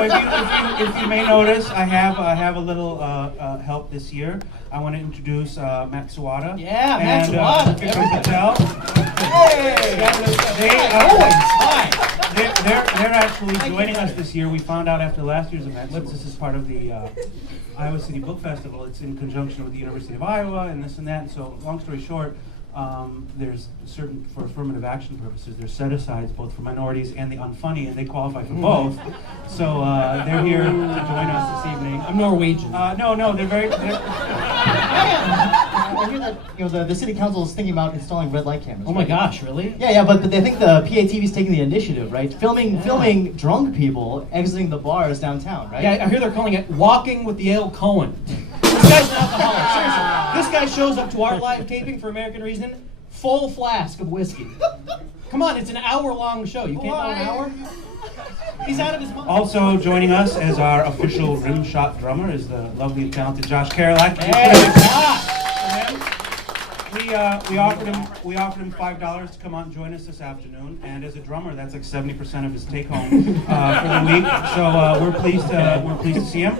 So if you may notice, I have a little help this year. I want to introduce Matt Sawada. Yeah, and, Matt Sawada. Vikram Patel. They're actually joining us this year. We found out after last year's event, since this is part of the Iowa City Book Festival, it's in conjunction with the University of Iowa and this and that. And so, long story short, there's certain, for affirmative action purposes, there's set-asides both for minorities and the unfunny, and they qualify for both. So they're here to join us this evening. I'm Norwegian. No, they're very... I hear that the city council is thinking about installing red light cameras. Oh my gosh, really? Yeah, but they think the PATV is taking the initiative, right? Filming drunk people exiting the bars downtown, right? Yeah, I hear they're calling it Walking with the Ale Cohen. This guy's an alcoholic, seriously. This guy shows up to our live taping for American Reason, full flask of whiskey. Come on, it's an hour-long show. You can't go an hour? He's out of his mind. Also joining us as our official rim shot drummer is the lovely and talented Josh Karolak. Hey, Josh! We offered him $5 to come out and join us this afternoon, and as a drummer, that's like 70% of his take home for the week. So we're pleased to see him.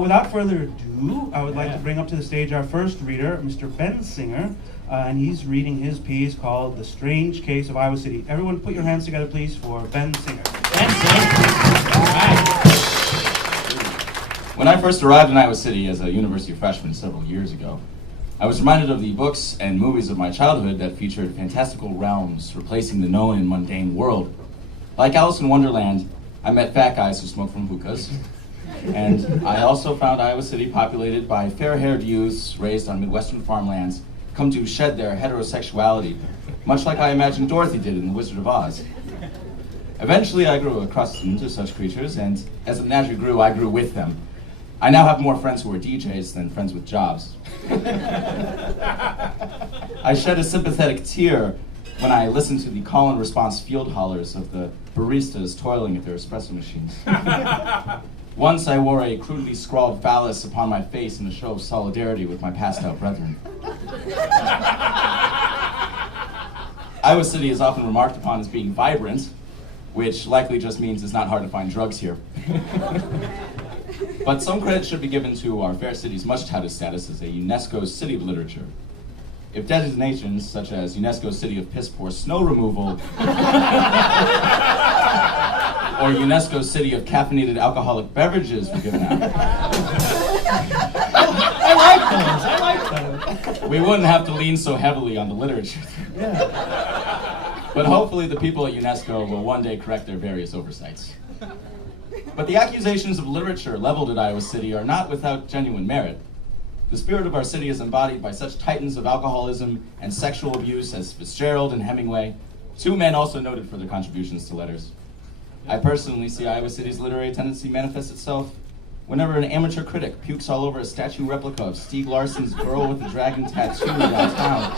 Without further ado, I would like to bring up to the stage our first reader, Mr. Ben Singer, and he's reading his piece called "The Strange Case of Iowa City." Everyone, put your hands together, please, for Ben Singer. Ben Singer. All right. When I first arrived in Iowa City as a university freshman several years ago, I was reminded of the books and movies of my childhood that featured fantastical realms replacing the known and mundane world. Like Alice in Wonderland, I met fat guys who smoked from hookahs, and I also found Iowa City populated by fair-haired youths raised on Midwestern farmlands, come to shed their heterosexuality, much like I imagined Dorothy did in The Wizard of Oz. Eventually, I grew accustomed to such creatures, and as it naturally grew, I grew with them. I now have more friends who are DJs than friends with jobs. I shed a sympathetic tear when I listened to the call and response field hollers of the baristas toiling at their espresso machines. Once I wore a crudely scrawled phallus upon my face in a show of solidarity with my passed out brethren. Iowa City is often remarked upon as being vibrant, which likely just means it's not hard to find drugs here. But some credit should be given to our fair city's much-touted status as a UNESCO City of Literature. If designations such as UNESCO City of Piss-Poor Snow Removal or UNESCO City of Caffeinated Alcoholic Beverages were given out, I like those. we wouldn't have to lean so heavily on the literature. Yeah. But hopefully the people at UNESCO will one day correct their various oversights. But the accusations of literature leveled at Iowa City are not without genuine merit. The spirit of our city is embodied by such titans of alcoholism and sexual abuse as Fitzgerald and Hemingway, two men also noted for their contributions to letters. I personally see Iowa City's literary tendency manifest itself whenever an amateur critic pukes all over a statue replica of Stieg Larsson's Girl with the Dragon tattoo downtown.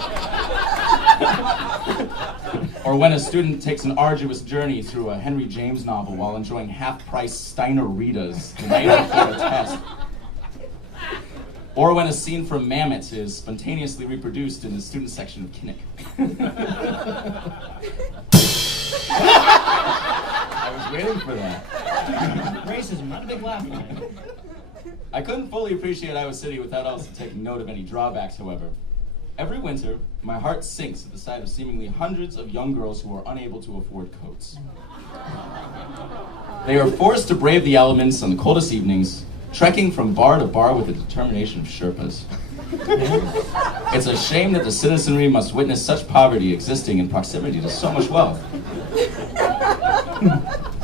Or when a student takes an arduous journey through a Henry James novel while enjoying half-price Steiner Ritas the night before a test. Or when a scene from Mammoth is spontaneously reproduced in the student section of Kinnick. I was waiting for that. Racism, not a big laugh line. I couldn't fully appreciate Iowa City without also taking note of any drawbacks, however. Every winter, my heart sinks at the sight of seemingly hundreds of young girls who are unable to afford coats. They are forced to brave the elements on the coldest evenings, trekking from bar to bar with the determination of Sherpas. It's a shame that the citizenry must witness such poverty existing in proximity to so much wealth.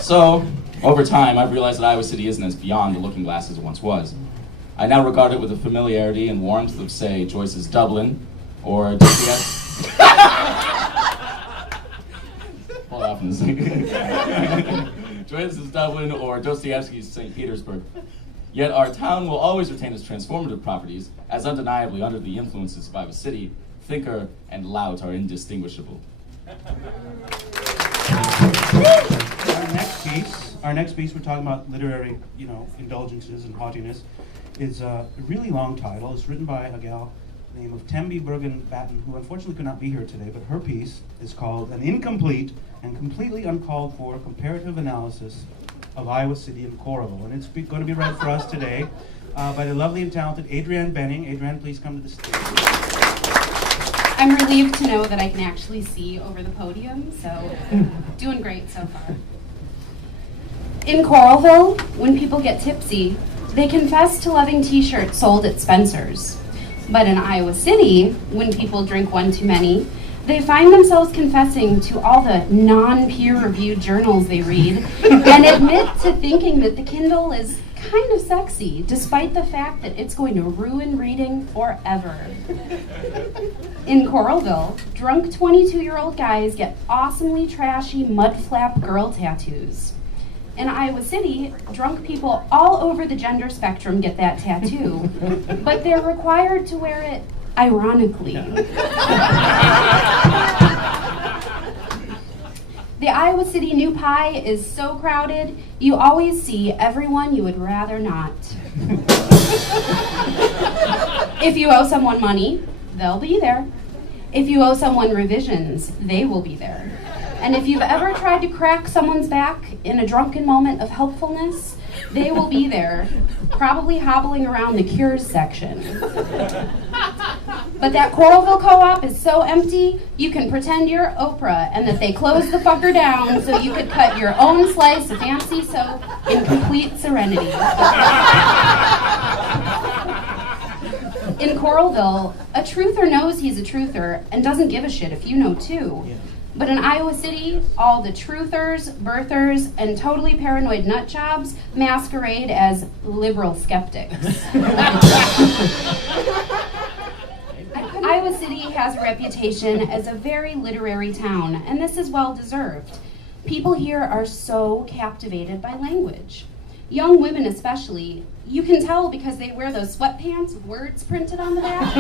So, over time, I've realized that Iowa City isn't as beyond the looking glass as it once was. I now regard it with the familiarity and warmth of, say, Joyce's Dublin, or Dostoevsky. Hold off in a second. Joyce's Dublin, or Dostoevsky's St. Petersburg. Yet our town will always retain its transformative properties, as undeniably under the influences of Iowa City, thinker and lout are indistinguishable. Our next piece, we're talking about literary, indulgences and haughtiness, is a really long title. It's written by a gal named of Tembi Bergen-Batten, who unfortunately could not be here today, but her piece is called An Incomplete and Completely Uncalled For Comparative Analysis of Iowa City and Coralville. And it's going to be read for us today by the lovely and talented Adrienne Benning. Adrienne, please come to the stage. I'm relieved to know that I can actually see over the podium, so doing great so far. In Coralville, when people get tipsy, they confess to loving t-shirts sold at Spencer's. But in Iowa City, when people drink one too many, they find themselves confessing to all the non-peer-reviewed journals they read and admit to thinking that the Kindle is kind of sexy, despite the fact that it's going to ruin reading forever. In Coralville, drunk 22-year-old guys get awesomely trashy mud-flap girl tattoos. In Iowa City, drunk people all over the gender spectrum get that tattoo, but they're required to wear it ironically. The Iowa City New Pie is so crowded, you always see everyone you would rather not. If you owe someone money, they'll be there. If you owe someone revisions, they will be there. And if you've ever tried to crack someone's back in a drunken moment of helpfulness, they will be there, probably hobbling around the cures section. But that Coralville Co-op is so empty, you can pretend you're Oprah and that they closed the fucker down so you could cut your own slice of fancy soap in complete serenity. In Coralville, a truther knows he's a truther and doesn't give a shit if you know too. But in Iowa City, all the truthers, birthers, and totally paranoid nutjobs masquerade as liberal skeptics. Iowa City has a reputation as a very literary town, and this is well deserved. People here are so captivated by language. Young women especially, you can tell because they wear those sweatpants with words printed on the back.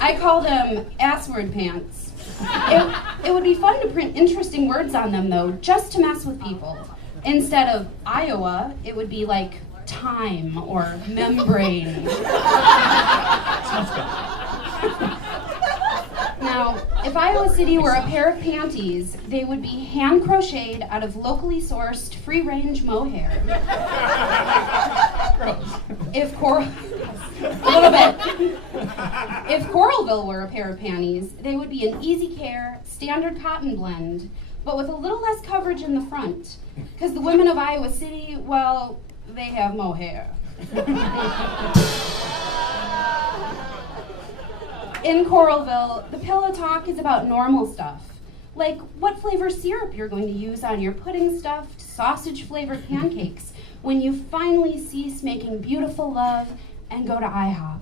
I call them ass-word pants. It would be fun to print interesting words on them, though, just to mess with people. Instead of Iowa, it would be like time or membrane. Now, if Iowa City were a pair of panties, they would be hand-crocheted out of locally sourced free-range mohair. If Coralville were a pair of panties, they would be an easy care, standard cotton blend, but with a little less coverage in the front. Because the women of Iowa City, well, they have mohair. In Coralville, the pillow talk is about normal stuff, like what flavor syrup you're going to use on your pudding-stuffed, sausage-flavored pancakes when you finally cease making beautiful love and go to IHOP.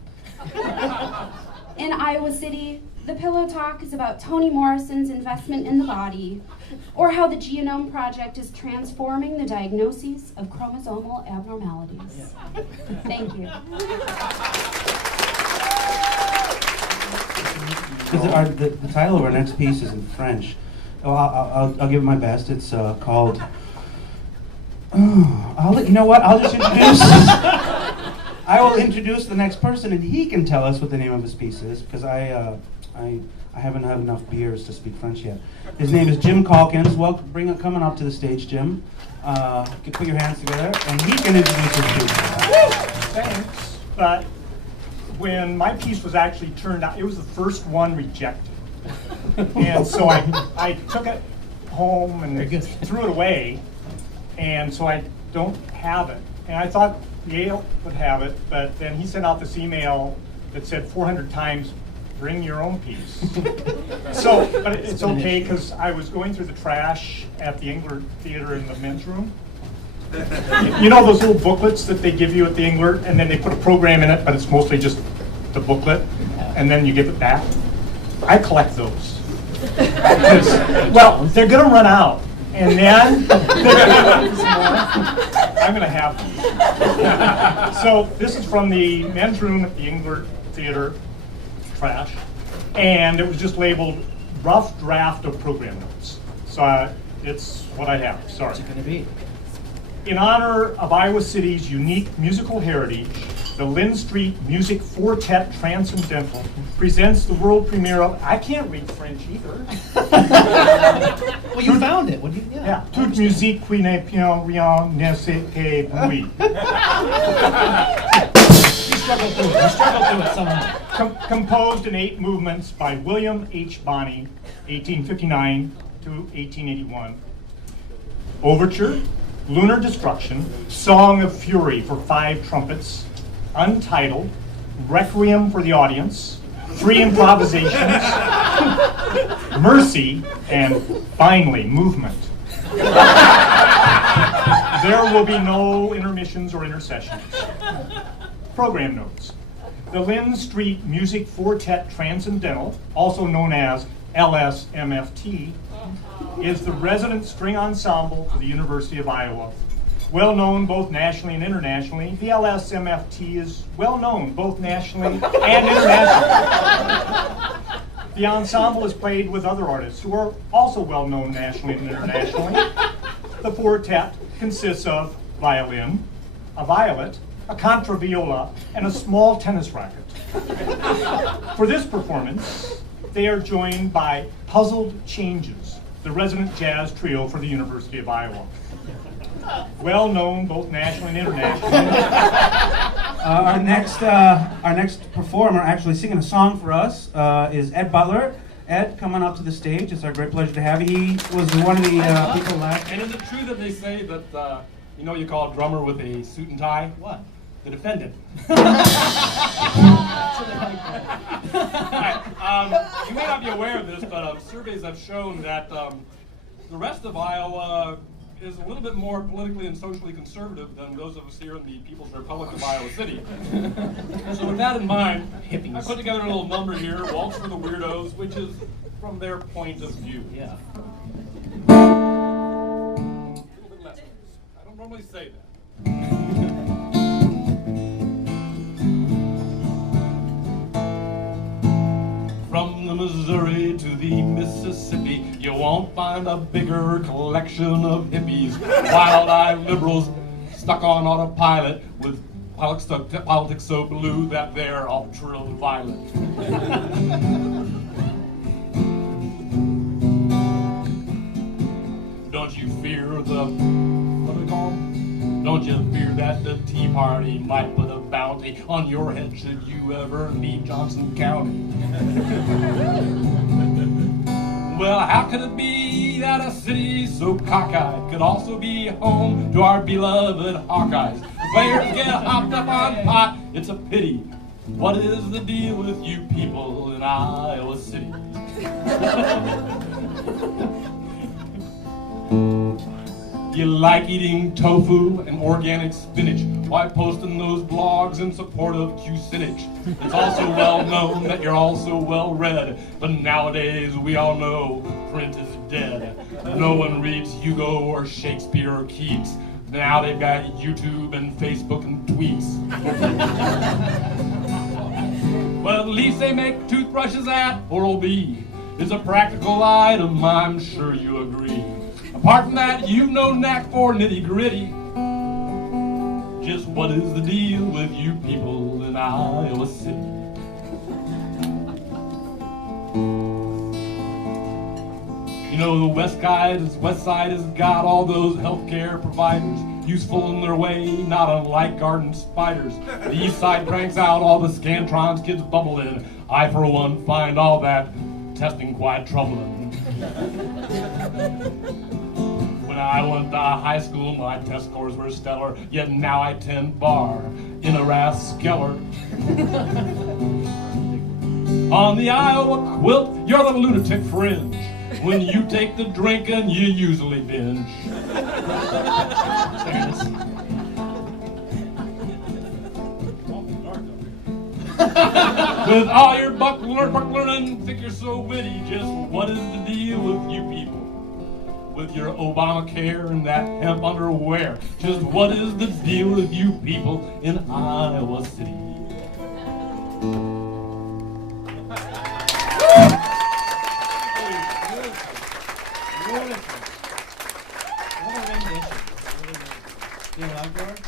In Iowa City, the pillow talk is about Toni Morrison's investment in the body, or how the Genome Project is transforming the diagnoses of chromosomal abnormalities. Thank you. The title of our next piece is in French. Oh, I'll give it my best. It's called. You know what? I'll just introduce. I will introduce the next person, and he can tell us what the name of his piece is, because I haven't had enough beers to speak French yet. His name is Jim Calkins. Welcome, coming up to the stage, Jim. You can put your hands together, and he can introduce his piece. Thanks, but when my piece was actually turned out, it was the first one rejected. And so I took it home and threw it away, and so I don't have it. And I thought Yale would have it, but then he sent out this email that said 400 times, bring your own piece. So, but it's okay, because I was going through the trash at the Englert Theater in the men's room. You know those little booklets that they give you at the Englert, and then they put a program in it, but it's mostly just the booklet, and then you give it back? I collect those. Because, well, they're going to run out, and then I'm going to have them. So this is from the men's room at the Englert Theater, trash, and it was just labeled rough draft of program notes. So it's what I have, sorry. What's it going to be? In honor of Iowa City's unique musical heritage, the Lynn Street Music Quartet Transcendental presents the world premiere of, I can't read French either, Well, you found it. What do you? Yeah, toute musique qui n'est pas rien ne se que bruit. You struggled through it. You struggled through it somehow. Composed in 8 movements by William H. Bonney, 1859 to 1881. Overture, Lunar Destruction, Song of Fury for 5 trumpets, Untitled, Requiem for the audience, Free improvisations, Mercy, and finally, Movement. There will be no intermissions or intercessions. Program notes. The Lynn Street Music Quartet Transcendental, also known as LSMFT, is the resident string ensemble for the University of Iowa. Well known both nationally and internationally, the LSMFT is well known both nationally and internationally. The ensemble is played with other artists who are also well known nationally and internationally. The quartet consists of violin, a violet, a contraviola, and a small tennis racket. For this performance, they are joined by Puzzled Changes, the resident jazz trio for the University of Iowa. Well known both nationally and internationally. Our next performer, actually singing a song for us, is Ed Butler. Ed, come on up to the stage. It's our great pleasure to have you. He was one of the people last. And is it true that they say that, you call a drummer with a suit and tie? What? The defendant. You may not be aware of this, but surveys have shown that the rest of Iowa is a little bit more politically and socially conservative than those of us here in the People's Republic of Iowa City. So with that in mind, I put together a little number here, Waltz for the Weirdos, which is from their point of view. Yeah. A little bit less. I don't normally say that. From the Missouri to the Mississippi, you won't find a bigger collection of hippies, wild-eyed liberals stuck on autopilot with politics so blue that they're ultraviolet. Don't you fear what do they call them? Don't you fear that the Tea Party might put a bounty on your head should you ever leave Johnson County? Well, how could it be that a city so cockeyed could also be home to our beloved Hawkeyes? The players get hopped up on pot, it's a pity. What is the deal with you people in Iowa City? You like eating tofu and organic spinach while posting those blogs in support of Kucinich. It's also well known that you're also well read, but nowadays we all know print is dead. No one reads Hugo or Shakespeare or Keats. Now they've got YouTube and Facebook and tweets. Well, at least they make toothbrushes at Oral-B. It's a practical item, I'm sure you agree. Apart from that, you've no knack for nitty-gritty. Just what is the deal with you people in Iowa City? You know, the West Side has got all those healthcare providers, useful in their way, not unlike garden spiders. The East Side cranks out all the Scantrons kids bubble in. I, for one, find all that testing quite troubling. When I went to high school, my test scores were stellar, yet now I tend bar in a rascaller. On the Iowa quilt, you're the lunatic fringe. When you take the drinking, you usually binge. With all your buckler and think you're so witty, just what is the deal with you people? With your Obamacare and that hemp underwear, just what is the deal with you people in Iowa City? What a rendition. You like George?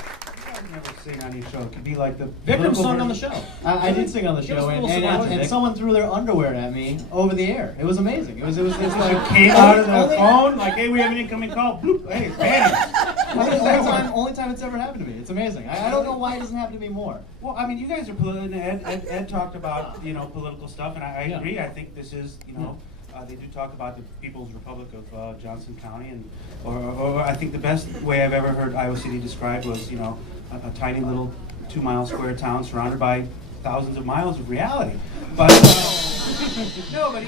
could never sing on your show. It could be like the Vikram political sung on the version. show. I did sing on the Give us show, a and, little synopsis, and Vic. someone threw their underwear at me over the air. It was amazing. It was like Came out of the only- phone, like, hey, we have an incoming call. Bloop, hey, bam. Only time it's ever happened to me. It's amazing. I don't know why it doesn't happen to me more. Well, I mean, you guys are political. Ed talked about, political stuff, and I Yeah. agree. I think this is, they do talk about the People's Republic of Johnson County, and or I think the best way I've ever heard Iowa City described was, a tiny little 2-mile square town surrounded by thousands of miles of reality. But no, but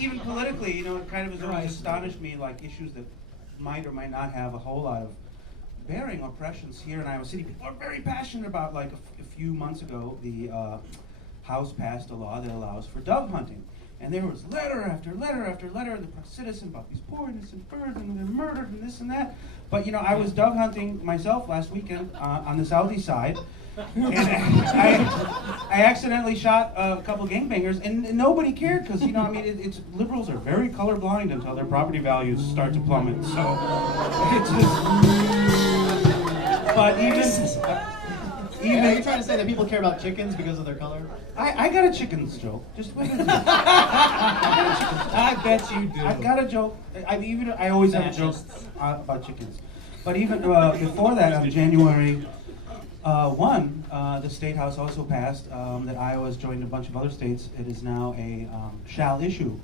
even politically, it kind of has always astonished me, like issues that might or might not have a whole lot of bearing or presence here in Iowa City. People are very passionate about, like a few months ago, the House passed a law that allows for dove hunting. And there was letter after letter after letter of the citizen about these poor innocent birds and they're murdered and this and that. But I was dove hunting myself last weekend on the southeast side. And I accidentally shot a couple gangbangers, and nobody cared because it's liberals are very colorblind until their property values start to plummet. So it's just. But Even are you trying to say that people care about chickens because of their color? I got a chickens joke. Just wait until. I bet you do. I got a joke. I always have a joke about chickens. But even before that, on January 1, the State House also passed that Iowa has joined a bunch of other states. It is now a shall issue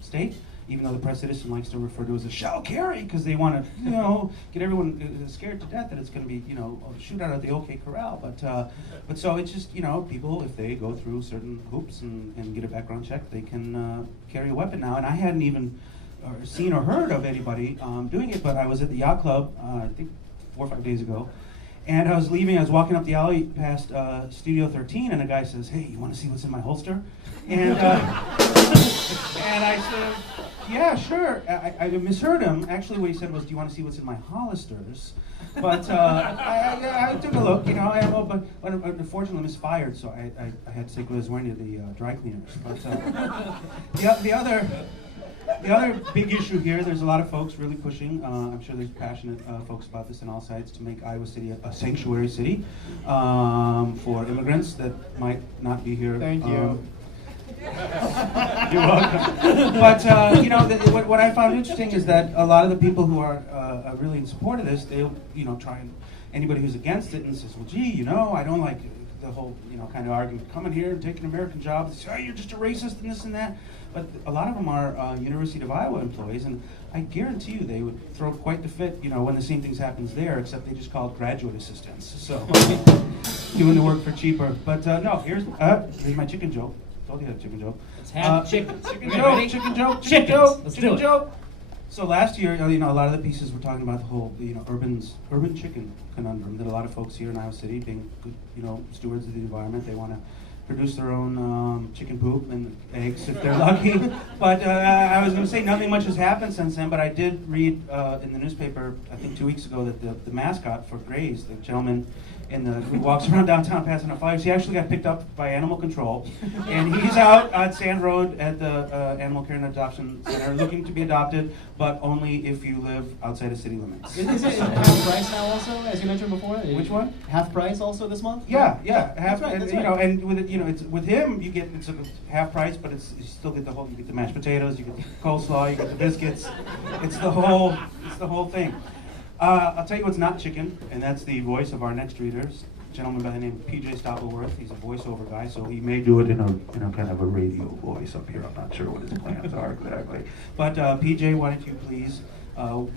state, even though the press citizen likes to refer to it as a shall carry because they want to, get everyone scared to death that it's going to be, a shootout at the OK Corral. But so it's just, people, if they go through certain hoops and get a background check, they can carry a weapon now. And I hadn't even seen or heard of anybody doing it, but I was at the yacht club, I think 4 or 5 days ago. And I was leaving, I was walking up the alley past Studio 13, and a guy says, hey, you want to see what's in my holster? And and I said, yeah, sure. I misheard him. Actually, what he said was, do you want to see what's in my Hollisters? But I took a look, but unfortunately misfired, so I had to take what I was wearing to the dry cleaners. But the other big issue here, there's a lot of folks really pushing, I'm sure there's passionate folks about this on all sides, to make Iowa City a sanctuary city for immigrants that might not be here. Thank you. You're welcome. But, what I found interesting is that a lot of the people who are really in support of this, they'll, try and, anybody who's against it and says, well, gee, I don't like the whole, kind of argument, coming here and taking American jobs, say, oh, you're just a racist and this and that. But a lot of them are University of Iowa employees, and I guarantee you they would throw quite the fit, when the same things happens there, except they just call it graduate assistants. So, doing the work for cheaper. But no, here's my chicken joke. Told you I had a chicken joke. Let's have chickens. Chicken Okay, joke, ready? chicken joke, chicken Chickens. joke, Let's chicken do it. joke. So last year, a lot of the pieces were talking about the whole, urban chicken conundrum. That a lot of folks here in Iowa City, being good, stewards of the environment, they want to produce their own chicken poop and eggs if they're lucky. But I was going to say nothing much has happened since then. But I did read in the newspaper, I think 2 weeks ago, that the mascot for Grays, the gentleman who walks around downtown passing out flyers, he actually got picked up by animal control, and he's out on Sand Road at the Animal Care and Adoption Center looking to be adopted, but only if you live outside of city limits. Is it half price now also, as you mentioned before? Which one? Half price also this month? Yeah, That's right, that's right. and with it, it's with him you get it's a half price, but you still get you get the mashed potatoes, you get the coleslaw, you get the biscuits. It's the whole thing. I'll tell you what's not chicken, and that's the voice of our next readers, a gentleman by the name of PJ Stoppelworth. He's a voiceover guy, so he may do it in a kind of a radio voice up here. I'm not sure what his plans are exactly. But PJ, why don't you please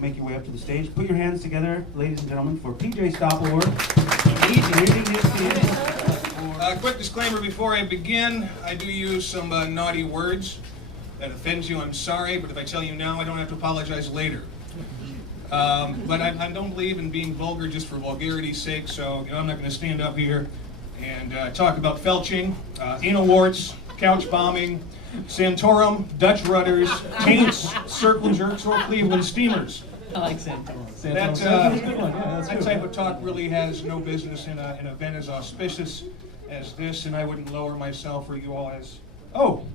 make your way up to the stage? Put your hands together, ladies and gentlemen, for PJ Stoppelworth. He's reading his piece. Quick disclaimer before I begin, I do use some naughty words. That offends you, I'm sorry, but if I tell you now, I don't have to apologize later. But I don't believe in being vulgar just for vulgarity's sake, so I'm not going to stand up here and talk about felching, anal warts, couch bombing, Santorum, Dutch rudders, taints, circle jerks, or Cleveland steamers. I like Santorum. That type of talk really has no business in an event as auspicious as this, and I wouldn't lower myself or you all as... Oh,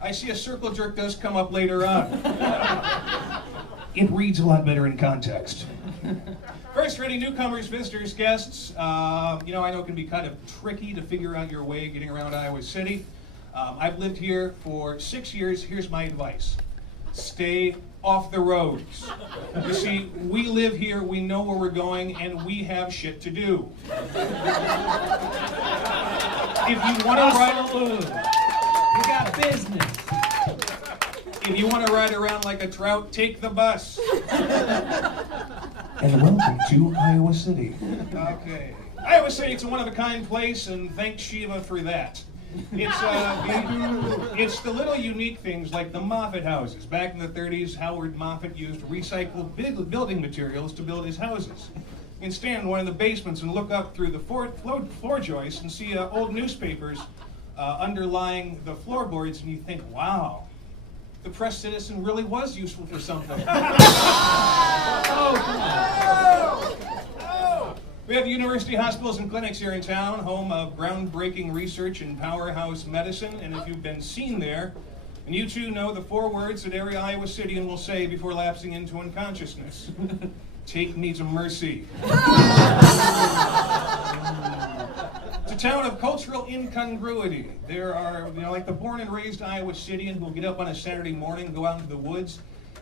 I see a circle jerk does come up later on. It reads a lot better in context. First, for any newcomers, visitors, guests, I know it can be kind of tricky to figure out your way getting around Iowa City. I've lived here for 6 years. Here's my advice. Stay off the roads. You see, we live here, we know where we're going, and we have shit to do. If you want to ride, We got business. if you want to ride around like a trout, take the bus. And welcome to Iowa City. Okay. Iowa City, it's a one-of-a-kind place, and thank Shiva for that. It's the little unique things like the Moffat houses. Back in the 30s, Howard Moffat used recycled building materials to build his houses. You can stand in one of the basements and look up through the floor joists and see old newspapers underlying the floorboards, and you think, wow, the Press Citizen really was useful for something. We have university hospitals and clinics here in town, home of groundbreaking research in powerhouse medicine. And if you've been seen there, and you too know the 4 words that every Iowa Citian will say before lapsing into unconsciousness. Take me to mercy. It's a town of cultural incongruity. There are, like the born and raised Iowa Citian who will get up on a Saturday morning, go out into the woods,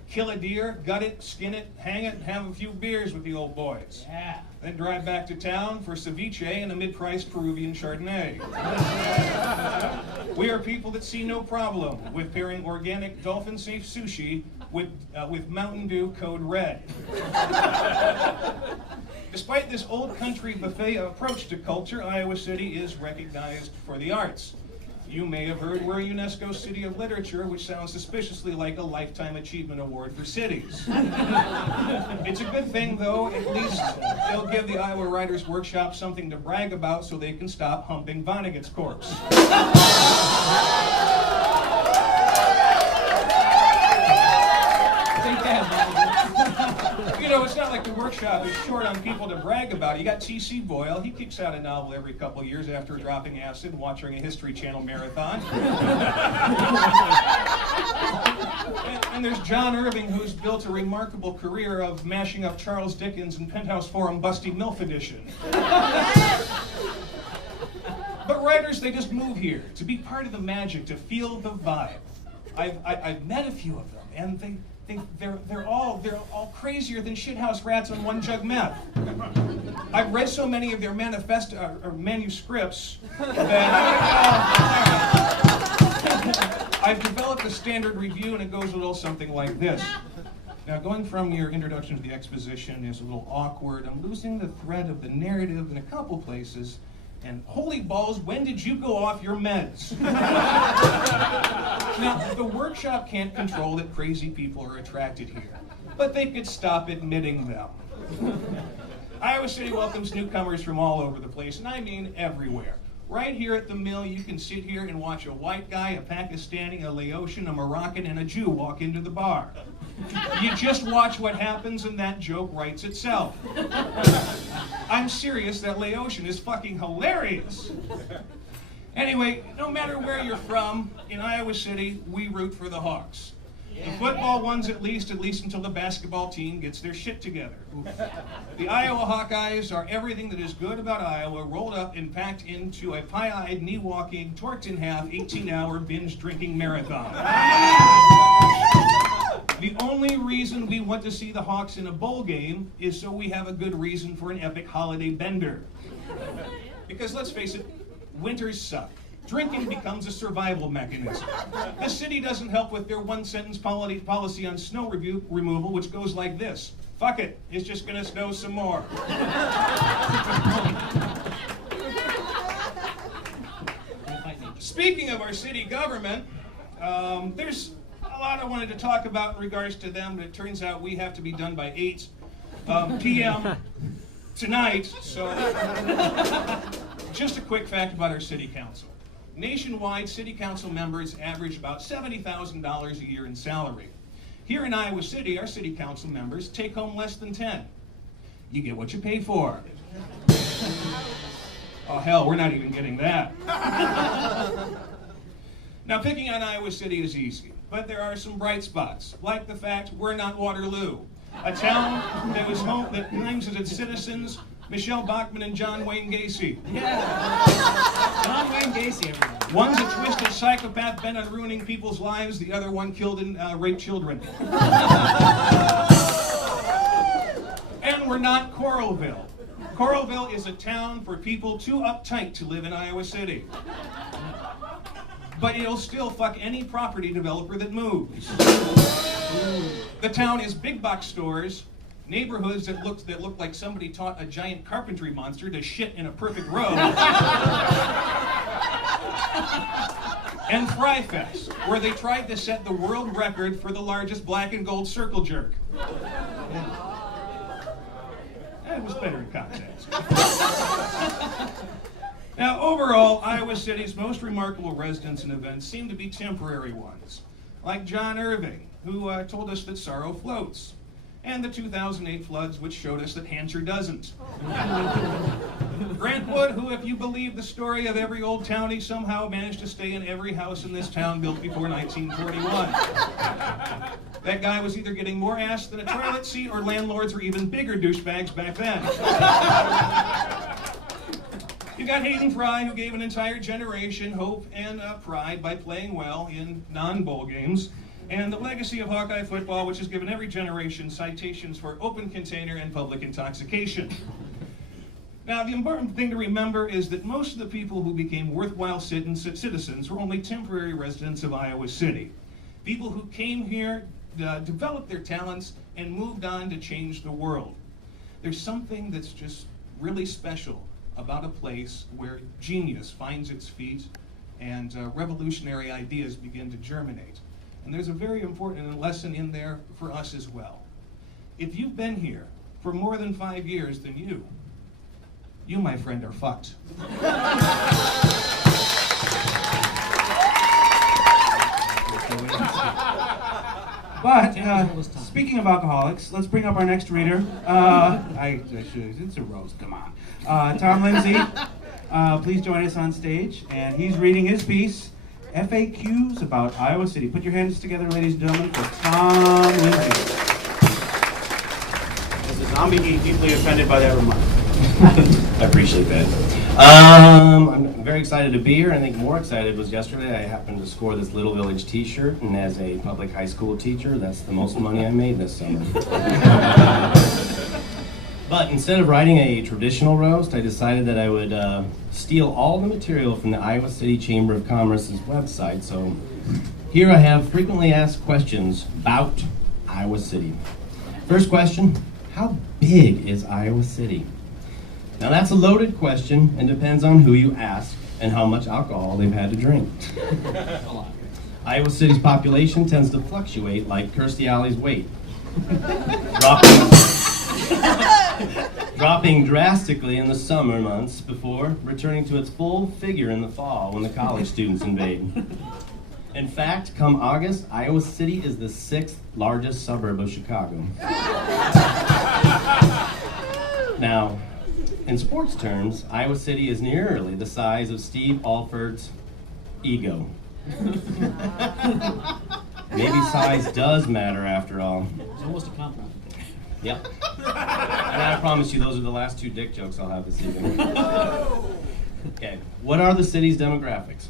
kill a deer, gut it, skin it, hang it, and have a few beers with the old boys. Yeah. Then drive back to town for ceviche and a mid-priced Peruvian Chardonnay. We are people that see no problem with pairing organic dolphin-safe sushi with Mountain Dew Code Red. Despite this old country buffet approach to culture, Iowa City is recognized for the arts. You may have heard we're a UNESCO City of Literature, which sounds suspiciously like a Lifetime Achievement Award for cities. It's a good thing, though. At least they'll give the Iowa Writers Workshop something to brag about so they can stop humping Vonnegut's corpse. Take that, man. It's not like the workshop is short on people to brag about. You got T.C. Boyle. He kicks out a novel every couple of years after dropping acid and watching a History Channel marathon. and there's John Irving, who's built a remarkable career of mashing up Charles Dickens and Penthouse Forum Busty MILF edition. But writers, they just move here to be part of the magic, to feel the vibe. I've met a few of them, and they're all crazier than shithouse rats on one jug meth. I've read so many of their manifesto or manuscripts that I've developed a standard review, and it goes a little something like this. Now, going from your introduction to the exposition is a little awkward. I'm losing the thread of the narrative in a couple places. And holy balls, when did you go off your meds? Now, the workshop can't control that crazy people are attracted here, but they could stop admitting them. Iowa City welcomes newcomers from all over the place, and I mean everywhere. Right here at the mill, you can sit here and watch a white guy, a Pakistani, a Laotian, a Moroccan, and a Jew walk into the bar. You just watch what happens, and that joke writes itself. I'm serious, that Laotian is fucking hilarious. Anyway, no matter where you're from, in Iowa City, we root for the Hawks. The football ones at least until the basketball team gets their shit together. The Iowa Hawkeyes are everything that is good about Iowa rolled up and packed into a pie-eyed, knee-walking, torqued in half, 18-hour binge-drinking marathon. The only reason we want to see the Hawks in a bowl game is so we have a good reason for an epic holiday bender. Because let's face it, winters suck. Drinking becomes a survival mechanism. The city doesn't help with their one-sentence policy on snow removal, which goes like this. Fuck it, it's just gonna snow some more. Speaking of our city government, there's a lot I wanted to talk about in regards to them, but it turns out we have to be done by 8 p.m. tonight, so just a quick fact about our city council. Nationwide, city council members average about $70,000 a year in salary. Here in Iowa City, our city council members take home less than 10. You get what you pay for. Oh hell, we're not even getting that. Now, picking on Iowa City is easy, but there are some bright spots, like the fact we're not Waterloo. A town that was home, that names as its citizens Michelle Bachmann and John Wayne Gacy. Yeah. John Wayne Gacy, everyone. One's a twisted psychopath bent on ruining people's lives, the other one killed and raped children. And we're not Coralville. Coralville is a town for people too uptight to live in Iowa City. But it'll still fuck any property developer that moves. The town is big box stores, neighborhoods that look like somebody taught a giant carpentry monster to shit in a perfect row. And Fry Fest, where they tried to set the world record for the largest black and gold circle jerk. That was better in context. Now, overall, Iowa City's most remarkable residents and events seem to be temporary ones, like John Irving, who told us that sorrow floats, and the 2008 floods, which showed us that Hancher doesn't. Grant Wood, who, if you believe the story of every old townie, somehow managed to stay in every house in this town built before 1941. That guy was either getting more ass than a toilet seat, or landlords were even bigger douchebags back then. You got Hayden Fry, who gave an entire generation hope and pride by playing well in non-bowl games. And the legacy of Hawkeye football, which has given every generation citations for open container and public intoxication. Now, the important thing to remember is that most of the people who became worthwhile citizens were only temporary residents of Iowa City. People who came here, developed their talents, and moved on to change the world. There's something that's just really special about a place where genius finds its feet and revolutionary ideas begin to germinate. And there's a very important lesson in there for us as well. If you've been here for more than 5 years, then you, my friend, are fucked. But speaking of alcoholics, let's bring up our next reader. It's a roast, come on. Tom Lindsay, please join us on stage. And he's reading his piece, FAQs about Iowa City. Put your hands together, ladies and gentlemen, for Tom Lindsay. As a zombie, he's deeply offended by that remark. I appreciate that. I'm very excited to be here. I think more excited was yesterday. I happened to score this Little Village t-shirt, and as a public high school teacher, that's the most money I made this summer. But instead of writing a traditional roast, I decided that I would steal all the material from the Iowa City Chamber of Commerce's website. So here I have frequently asked questions about Iowa City. First question, how big is Iowa City? Now that's a loaded question and depends on who you ask and how much alcohol they've had to drink. Iowa City's population tends to fluctuate like Kirstie Alley's weight, dropping drastically in the summer months before returning to its full figure in the fall when the college students invade. In fact, come August, Iowa City is the 6th largest suburb of Chicago. Now, in sports terms, Iowa City is nearly the size of Steve Alford's ego. Maybe size does matter after all. It's almost a compliment. Yep. And I promise you those are the last 2 dick jokes I'll have this evening. Okay, what are the city's demographics?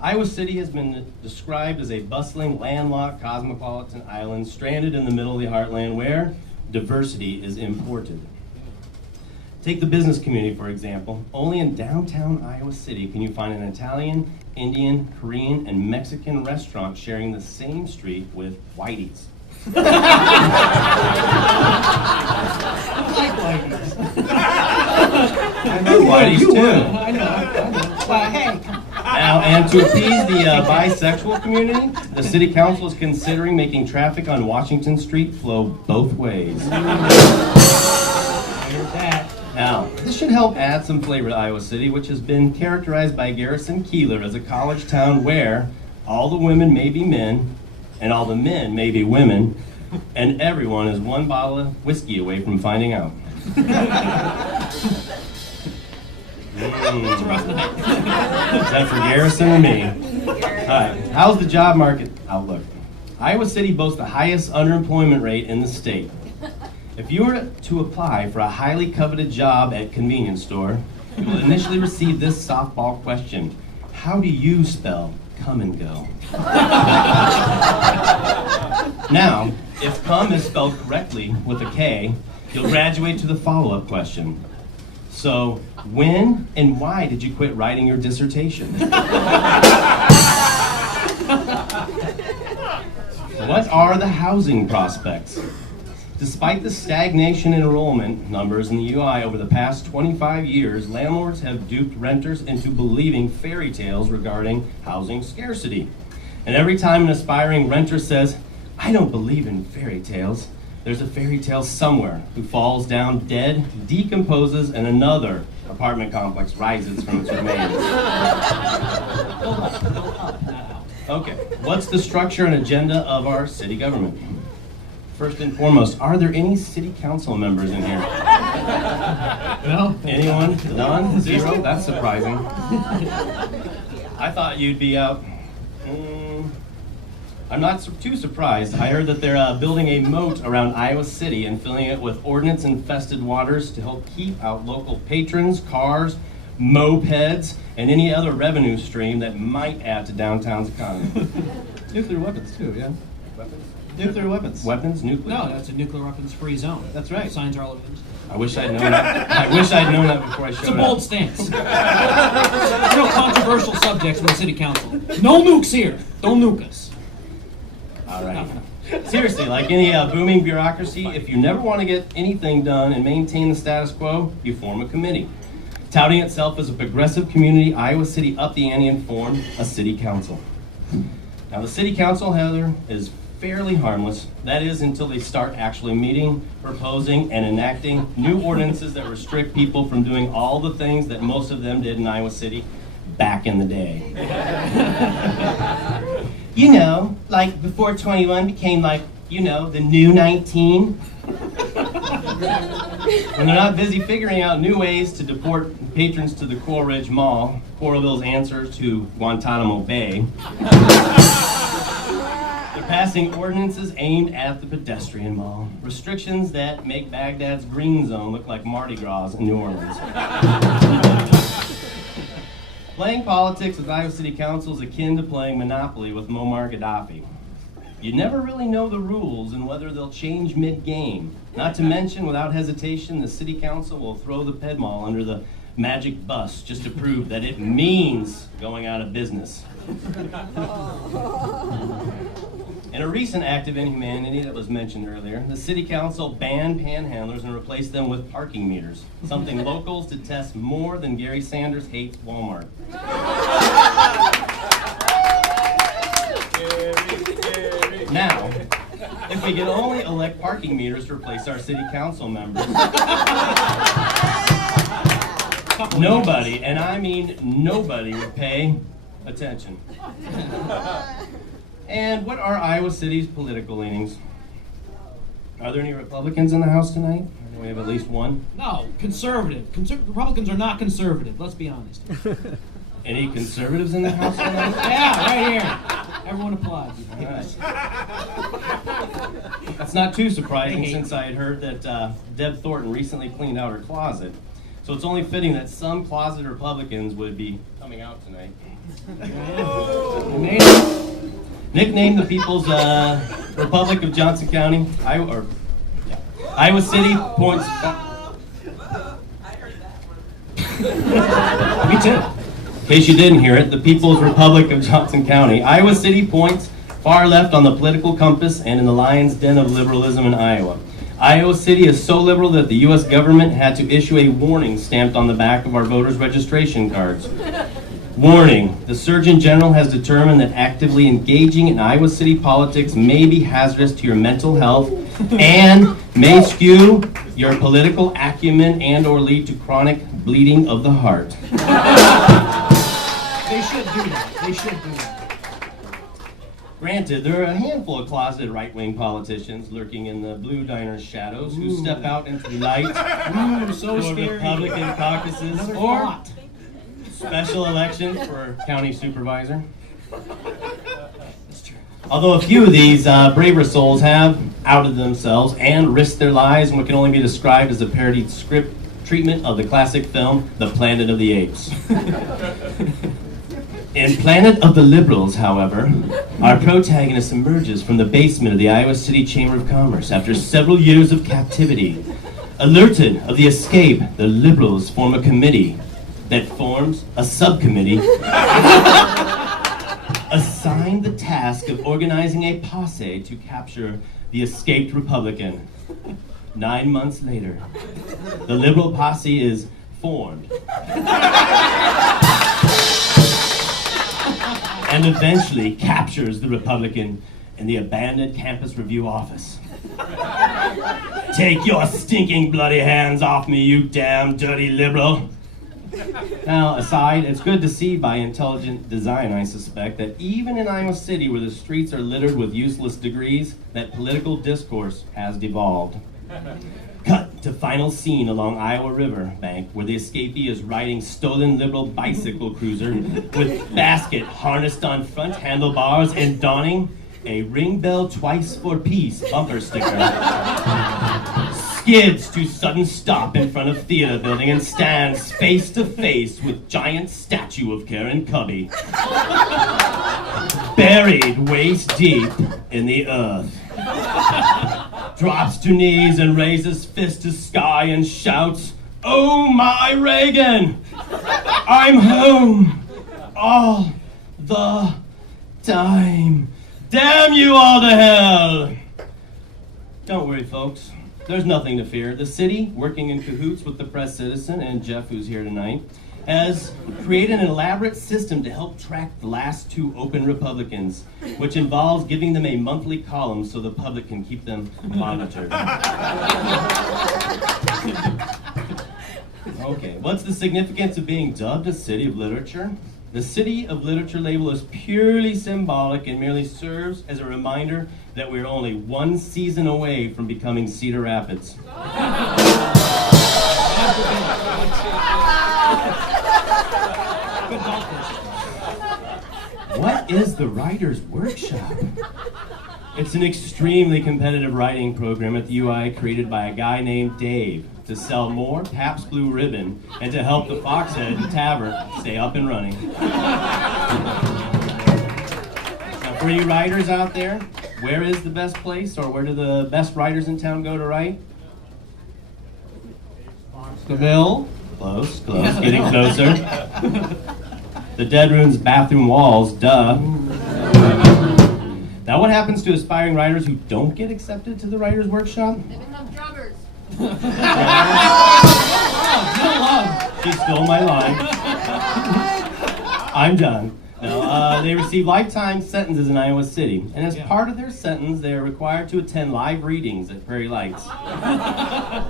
Iowa City has been described as a bustling, landlocked, cosmopolitan island stranded in the middle of the heartland where diversity is imported. Take the business community, for example. Only in downtown Iowa City can you find an Italian, Indian, Korean, and Mexican restaurant sharing the same street with Whitey's. I like Whitey's. I know Whitey's too. I know. Well, hey, come on. Now, and to appease the bisexual community, the city council is considering making traffic on Washington Street flow both ways. I heard that. Now, this should help add some flavor to Iowa City, which has been characterized by Garrison Keillor as a college town where all the women may be men, and all the men may be women, and everyone is one bottle of whiskey away from finding out. Is that for Garrison or me? All right, how's the job market outlook? Iowa City boasts the highest underemployment rate in the state. If you were to apply for a highly coveted job at convenience store, you will initially receive this softball question. How do you spell come and go? Now, if come is spelled correctly with a K, you'll graduate to the follow-up question. So, when and why did you quit writing your dissertation? What are the housing prospects? Despite the stagnation in enrollment numbers in the UI over the past 25 years, landlords have duped renters into believing fairy tales regarding housing scarcity. And every time an aspiring renter says, I don't believe in fairy tales, there's a fairy tale somewhere who falls down dead, decomposes, and another apartment complex rises from its remains. Okay, what's the structure and agenda of our city government? First and foremost, are there any city council members in here? No. Anyone? None? Zero? That's surprising. I thought you'd be out. I'm not too surprised. I heard that they're building a moat around Iowa City and filling it with ordinance-infested waters to help keep out local patrons, cars, mopeds, and any other revenue stream that might add to downtown's economy. Nuclear weapons too, yeah. Weapons? Nuclear weapons. Weapons? Nuclear? No, that's a nuclear weapons-free zone. That's right. Signs are all over. I wish I'd known that. I wish I'd known that before I showed It's a up. bold stance. Real controversial subjects in the city council. No nukes here. Don't nuke us. All right. Seriously, like any booming bureaucracy, if you never want to get anything done and maintain the status quo, you form a committee. Touting itself as a progressive community, Iowa City upped the ante and formed a city council. Now, the city council, Heather, is fairly harmless. That is, until they start actually meeting, proposing, and enacting new ordinances that restrict people from doing all the things that most of them did in Iowa City back in the day. You know, like before 21 became like, you know, the new 19. When they're not busy figuring out new ways to deport patrons to the Coral Ridge Mall, Coralville's answer to Guantanamo Bay, they're passing ordinances aimed at the pedestrian mall. Restrictions that make Baghdad's green zone look like Mardi Gras in New Orleans. Playing politics with Iowa City Council is akin to playing Monopoly with Muammar Gaddafi. You never really know the rules and whether they'll change mid-game. Not to mention, without hesitation, the City Council will throw the Ped Mall under the magic bus just to prove that it means going out of business. In a recent act of inhumanity that was mentioned earlier, the City Council banned panhandlers and replaced them with parking meters, something locals detest more than Gary Sanders hates Walmart. Now, if we could only elect parking meters to replace our city council members, nobody, and I mean nobody, would pay attention. And what are Iowa City's political leanings? Are there any Republicans in the House tonight? We have at least one. No, conservative. Republicans are not conservative, let's be honest. Any conservatives in the House tonight? Yeah, right here. Everyone applaud. All right. That's not too surprising since I had heard that Deb Thornton recently cleaned out her closet. So it's only fitting that some closet Republicans would be coming out tonight. Nicknamed the People's Republic of Johnson County, Iowa City points. Me too. In case you didn't hear it, the People's Republic of Johnson County. Iowa City points far left on the political compass and in the lion's den of liberalism in Iowa. Iowa City is so liberal that the U.S. government had to issue a warning stamped on the back of our voters' registration cards. Warning, the Surgeon General has determined that actively engaging in Iowa City politics may be hazardous to your mental health and may skew your political acumen and or lead to chronic bleeding of the heart. They should do that. They should do that. Granted, there are a handful of closeted right-wing politicians lurking in the Blue Diner's shadows who step out into the light So for scary. Republican caucuses Another or thought. special elections for county supervisor. That's true. Although a few of these braver souls have outed themselves and risked their lives in what can only be described as a parodied script treatment of the classic film, The Planet of the Apes. In Planet of the Liberals, however, our protagonist emerges from the basement of the Iowa City Chamber of Commerce after several years of captivity. Alerted of the escape, the Liberals form a committee that forms a subcommittee assigned the task of organizing a posse to capture the escaped Republican. 9 months later, the Liberal posse is formed and eventually captures the Republican in the abandoned Campus Review office. Take your stinking bloody hands off me, you damn dirty liberal. Now, aside, it's good to see by intelligent design, I suspect, that even in Iowa City, where the streets are littered with useless degrees, that political discourse has devolved. Cut to final scene along Iowa River bank, where the escapee is riding stolen liberal bicycle cruiser with basket harnessed on front handlebars and donning a ring bell twice for peace bumper sticker. Skids to sudden stop in front of theater building and stands face to face with giant statue of Karen Cubby. Buried waist deep in the earth. Drops to knees and raises fist to sky and shouts, "Oh my Reagan! I'm home all the time. Damn you all to hell!" Don't worry, folks. There's nothing to fear. The city, working in cahoots with the Press Citizen and Jeff, who's here tonight, has created an elaborate system to help track the last 2 open Republicans, which involves giving them a monthly column so the public can keep them monitored. Okay, what's the significance of being dubbed a city of literature? The City of Literature label is purely symbolic and merely serves as a reminder that we're only 1 season away from becoming Cedar Rapids. What is the Writers' Workshop? It's an extremely competitive writing program at the UI created by a guy named Dave to sell more Pabst Blue Ribbon and to help the Foxhead Tavern stay up and running. Now, for you writers out there, where is the best place, or where do the best writers in town go to write? Seville. Close, getting closer. The Dead Room's bathroom walls, duh. Now, what happens to aspiring writers who don't get accepted to the Writers' Workshop? They become drummers. She stole my line. I'm done. No, they receive lifetime sentences in Iowa City, and as part of their sentence, they are required to attend live readings at Prairie Lights,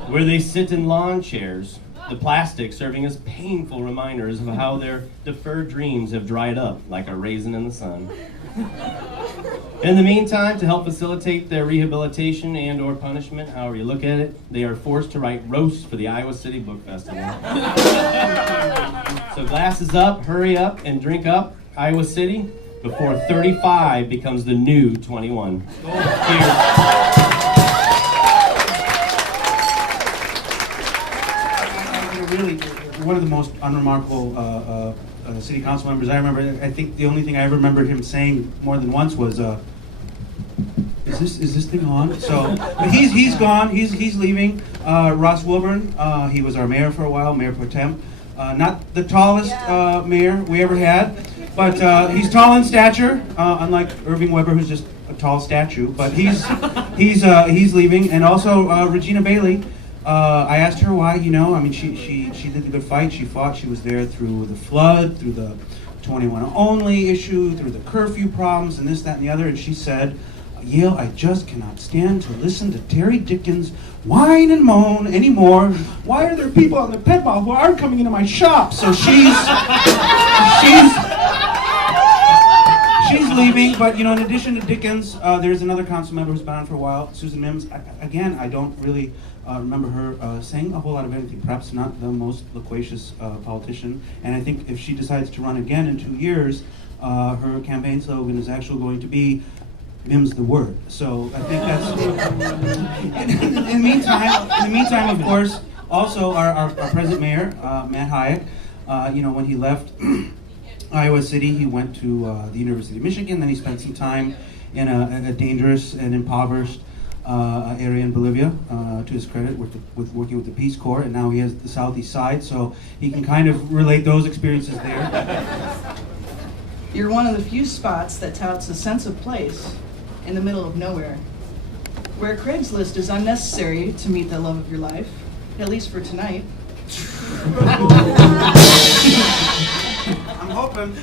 where they sit in lawn chairs, the plastic serving as painful reminders of how their deferred dreams have dried up like a raisin in the sun. In the meantime, to help facilitate their rehabilitation and or punishment, however you look at it, they are forced to write roasts for the Iowa City Book Festival. So glasses up, hurry up, and drink up, Iowa City, before 35 becomes the new 21. Cheers. Really, one of the most unremarkable city council members I remember. I think the only thing I ever remembered him saying more than once was, "Is this thing on?" So, but he's gone. He's leaving. Ross Wilburn. He was our mayor for a while, Mayor Pro Tem. Not the tallest mayor we ever had, but he's tall in stature. Unlike Irving Weber, who's just a tall statue. But he's leaving, and also Regina Bailey. I asked her why, I mean, she did the good fight. She fought. She was there through the flood, through the 21 only issue, through the curfew problems, and this, that, and the other. And she said, "Yale, I just cannot stand to listen to Terry Dickens whine and moan anymore. Why are there people on the pet ball who aren't coming into my shop?" So she's leaving. But in addition to Dickens, there's another council member who's been on for a while, Susan Mims. Again, I don't really remember her saying a whole lot of anything. Perhaps not the most loquacious politician. And I think if she decides to run again in 2 years, her campaign slogan is actually going to be, mim's the word. So I think that's. in the meantime, of course, also our present mayor, Matt Hayek. When he left Iowa City, he went to the University of Michigan. Then he spent some time in a dangerous and impoverished area in Bolivia, to his credit, with working with the Peace Corps, and now he has the Southeast side, so he can kind of relate those experiences there. You're one of the few spots that touts a sense of place in the middle of nowhere, where Craigslist is unnecessary to meet the love of your life, at least for tonight. I'm hoping.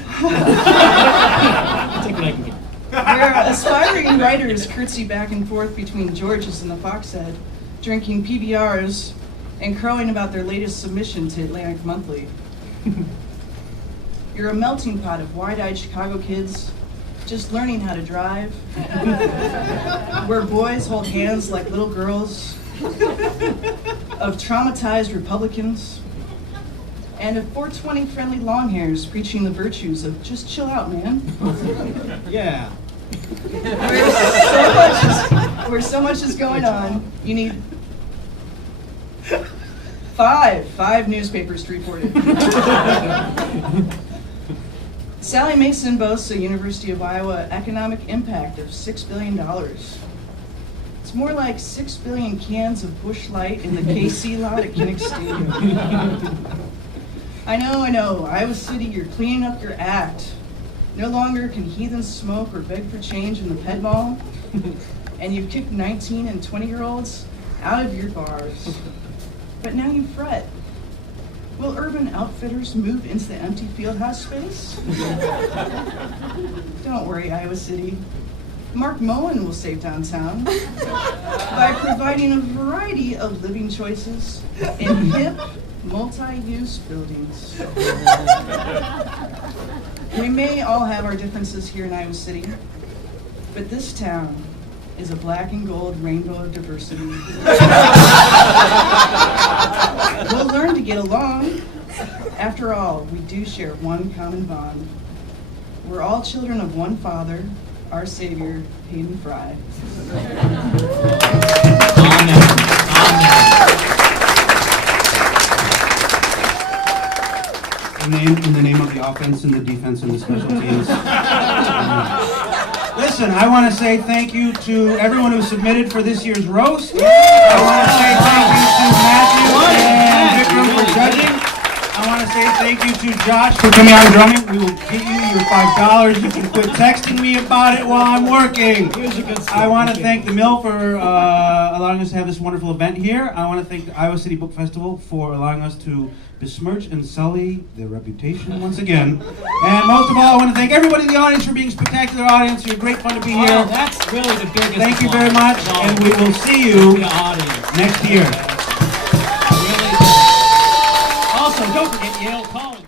Take what I can get. Where aspiring writers curtsy back and forth between George's and the Foxhead, drinking PBRs and crowing about their latest submission to Atlantic Monthly. You're a melting pot of wide-eyed Chicago kids just learning how to drive, where boys hold hands like little girls, of traumatized Republicans, and of 420 friendly longhairs preaching the virtues of just chill out, man. Yeah. Where so much is going on, you need five newspapers to report it. Sally Mason boasts a University of Iowa economic impact of $6 billion. It's more like 6 billion cans of Busch Light in the KC lot at Kinnick Stadium. I know, Iowa City, you're cleaning up your act. No longer can heathens smoke or beg for change in the Ped Mall, and you've kicked 19 and 20-year-olds out of your bars. But now you fret. Will Urban Outfitters move into the empty fieldhouse space? Don't worry, Iowa City. Mark Moen will save downtown by providing a variety of living choices in hip, multi-use buildings. We may all have our differences here in Iowa City, but this town is a black and gold rainbow of diversity. We'll learn to get along. After all, we do share one common bond. We're all children of one Father, our Savior, Hayden Fry. In the name of the offense and the defense and the special teams. Listen, I want to say thank you to everyone who submitted for this year's roast. I want to say thank you to Matthew and Vikram for judging. I want to say thank you to Josh for coming out and drumming. We will get you your $5. You can quit texting me about it while I'm working. I want to thank the Mill for allowing us to have this wonderful event here. I want to thank the Iowa City Book Festival for allowing us to besmirch and sully their reputation once again. And most of all, I want to thank everybody in the audience for being a spectacular audience. You're great fun to be here. Well, that's really the biggest. Thank you very much, and we will see you The audience. next year. Also, don't forget Yale College.